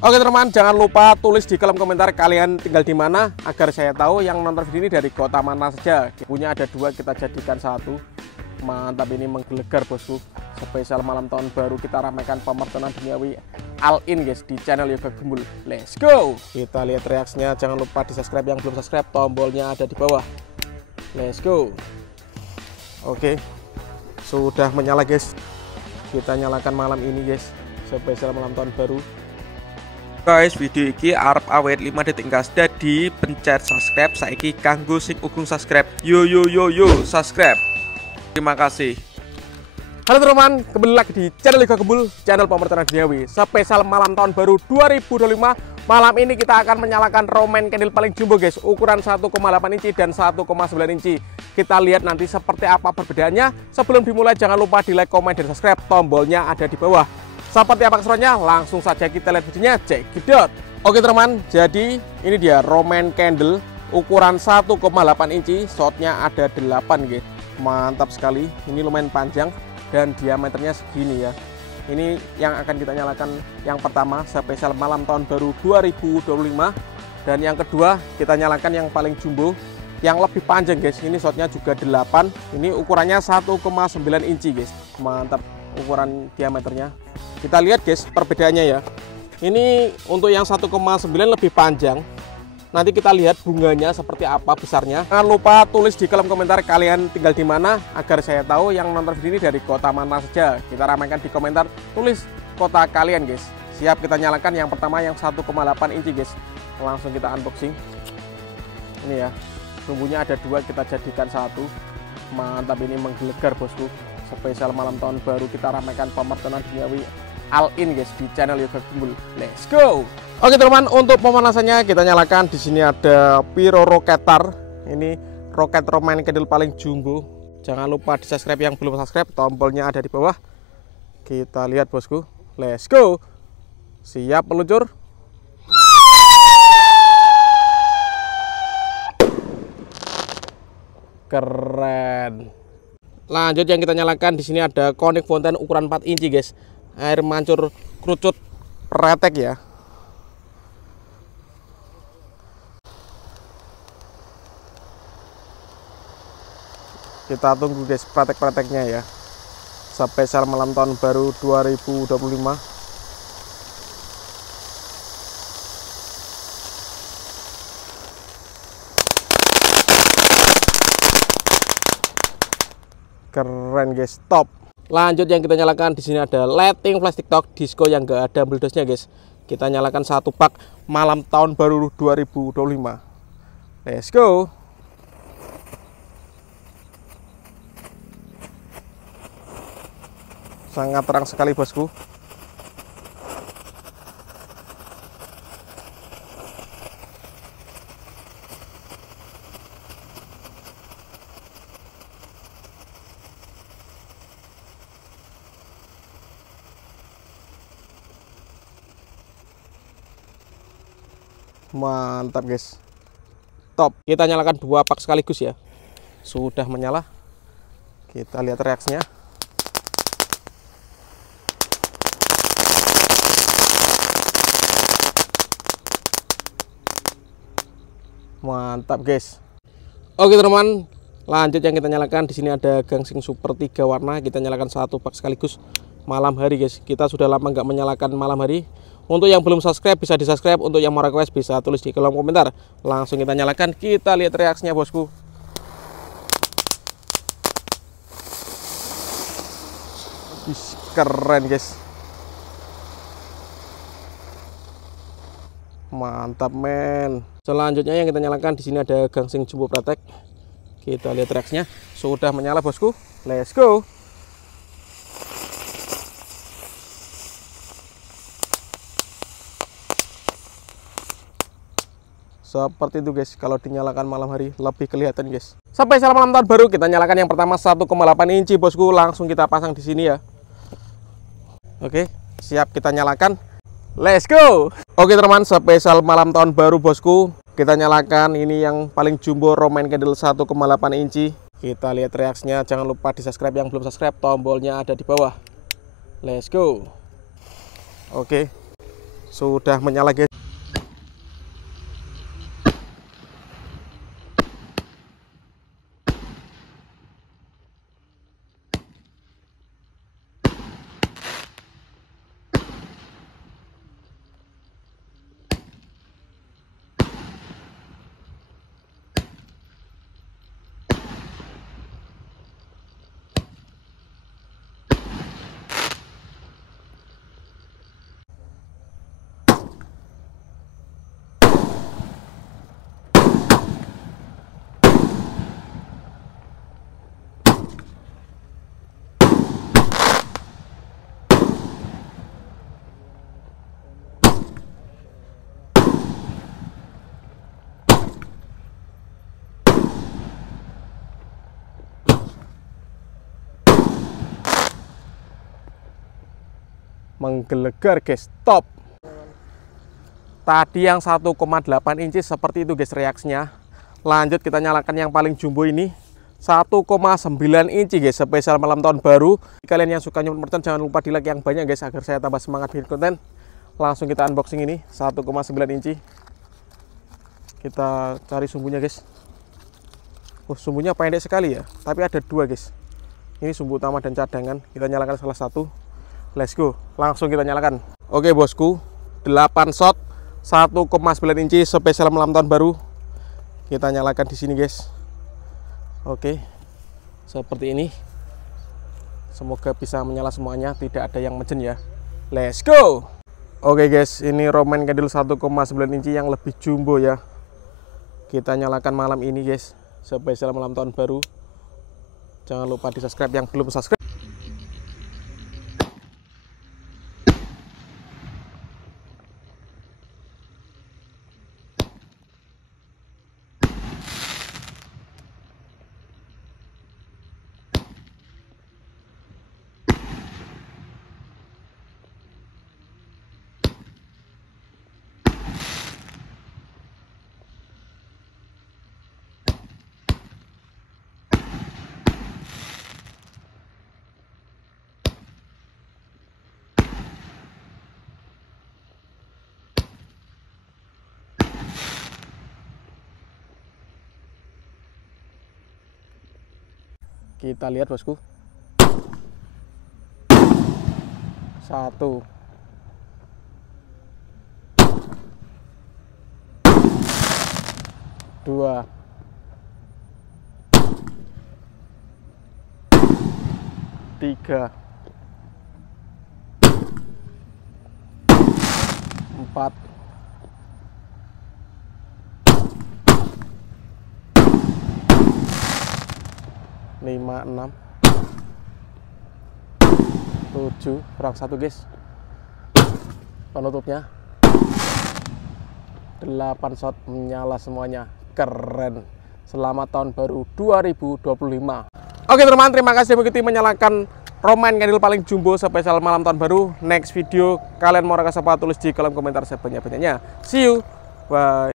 Oke teman-teman, jangan lupa tulis di kolom komentar kalian tinggal di mana agar saya tahu yang nonton video ini dari kota mana saja. Punya ada 2, kita jadikan 1. Mantap, ini menggelegar bosku. Spesial malam tahun baru kita ramaikan pemertenan duniawi all in guys di channel Yoga Gembul. Let's go. Kita lihat reaksinya. Jangan lupa di subscribe yang belum subscribe, tombolnya ada di bawah. Let's go. Oke, sudah menyala guys. Kita nyalakan malam ini guys, spesial malam tahun baru. Guys, video ini arep awet 5 detik gas. Jadi pencet subscribe saiki kanggo sing ugung subscribe. Yo subscribe. Terima kasih. Halo teman-teman, kembali lagi di channel Yoga Gembul, channel pemertenan duniawi. Spesial malam tahun baru 2025. Malam ini kita akan menyalakan Roman candle paling jumbo guys, ukuran 1,8 inci dan 1,9 inci. Kita lihat nanti seperti apa perbedaannya. Sebelum dimulai jangan lupa di like, komen, dan subscribe. Tombolnya ada di bawah. Seperti apa keseruannya? Langsung saja kita lihat videonya, check it out. Oke teman, jadi ini dia Roman candle ukuran 1,8 inci, shotnya ada 8 guys. Mantap sekali, ini lumayan panjang dan diameternya segini ya. Ini yang akan kita nyalakan yang pertama spesial malam tahun baru 2025. Dan yang kedua kita nyalakan yang paling jumbo, yang lebih panjang guys. Ini shotnya juga 8, ini ukurannya 1,9 inci guys. Mantap ukuran diameternya. Kita lihat guys perbedaannya ya. Ini untuk yang 1,9 lebih panjang. Nanti kita lihat bunganya seperti apa besarnya. Jangan lupa tulis di kolom komentar kalian tinggal di mana agar saya tahu yang nonton video ini dari kota mana saja. Kita ramaikan di komentar, tulis kota kalian guys. Siap, kita nyalakan yang pertama yang 1,8 inci guys. Langsung kita unboxing. Ini ya, sumbunya ada 2, kita jadikan 1. Mantap, ini menggelegar bosku. Spesial malam tahun baru kita ramaikan pemertenan duniawi all in guys di channel Yoga Gembul. Let's go. Oke teman-teman, untuk pemanasannya kita nyalakan. Di sini ada Pyro Rocketar. Ini roket Roman candle paling jumbo. Jangan lupa di subscribe yang belum subscribe, tombolnya ada di bawah. Kita lihat bosku. Let's go. Siap meluncur. Keren. Lanjut yang kita nyalakan, di sini ada Connect Fountain ukuran 4 inci guys. Air mancur kerucut pretek ya. Kita tunggu guys pretek-preteknya ya. Spesial malam tahun baru 2025. Keren guys, top. Lanjut yang kita nyalakan, di sini ada lighting flash TikTok disco yang enggak ada meletusnya guys. Kita nyalakan 1 pak malam tahun baru 2025. Let's go. Sangat terang sekali bosku. Mantap guys, top. Kita nyalakan 2 pak sekaligus ya. Sudah menyala, kita lihat reaksinya. Mantap guys. Oke teman-teman, lanjut yang kita nyalakan. Di sini ada gangsing super 3 warna. Kita nyalakan 1 pak sekaligus malam hari guys. Kita sudah lama nggak menyalakan malam hari. Untuk yang belum subscribe bisa di subscribe, untuk yang mau request bisa tulis di kolom komentar. Langsung kita nyalakan, kita lihat reaksinya bosku. Keren guys. Mantap men. Selanjutnya yang kita nyalakan, di sini ada gangsing jumbo pretek. Kita lihat reaksinya. Sudah menyala bosku. Let's go. Seperti itu guys, kalau dinyalakan malam hari lebih kelihatan guys. Spesial malam tahun baru kita nyalakan yang pertama 1,8 inci bosku. Langsung kita pasang di sini ya. Oke, siap, kita nyalakan. Let's go. Oke teman, spesial malam tahun baru bosku. Kita nyalakan ini yang paling jumbo Roman candle 1,8 inci. Kita lihat reaksinya. Jangan lupa di subscribe yang belum subscribe, tombolnya ada di bawah. Let's go. Oke, sudah menyala guys. Menggelegar guys, top. Tadi yang 1,8 inci seperti itu guys reaksinya. Lanjut kita nyalakan yang paling jumbo ini 1,9 inci guys, spesial malam tahun baru. Kalian yang suka nyemprot mercon jangan lupa di like yang banyak guys agar saya tambah semangat bikin konten. Langsung kita unboxing ini 1,9 inci. Kita cari sumbunya guys. Oh, sumbunya pendek sekali ya, tapi ada dua guys. Ini sumbu utama dan cadangan. Kita nyalakan salah satu. Let's go, langsung kita nyalakan. Oke bosku, 8 shot 1,9 inci spesial malam tahun baru. Kita nyalakan di sini guys. Oke, seperti ini. Semoga bisa menyala semuanya, tidak ada yang mejen ya. Let's go. Oke guys, ini Roman candle 1,9 inci yang lebih jumbo ya. Kita nyalakan malam ini guys, spesial malam tahun baru. Jangan lupa di subscribe yang belum subscribe. Kita lihat bosku. 1 2 3 4 5 6 7 kurang 1 guys. Penutupnya 8 shot menyala semuanya. Keren. Selamat tahun baru 2025. Oke teman-teman, terima kasih mengikuti menyalakan Roman candle paling jumbo spesial malam tahun baru. Next video kalian mau rekas apa tulis di kolom komentar sebanyak-banyaknya. See you. Bye.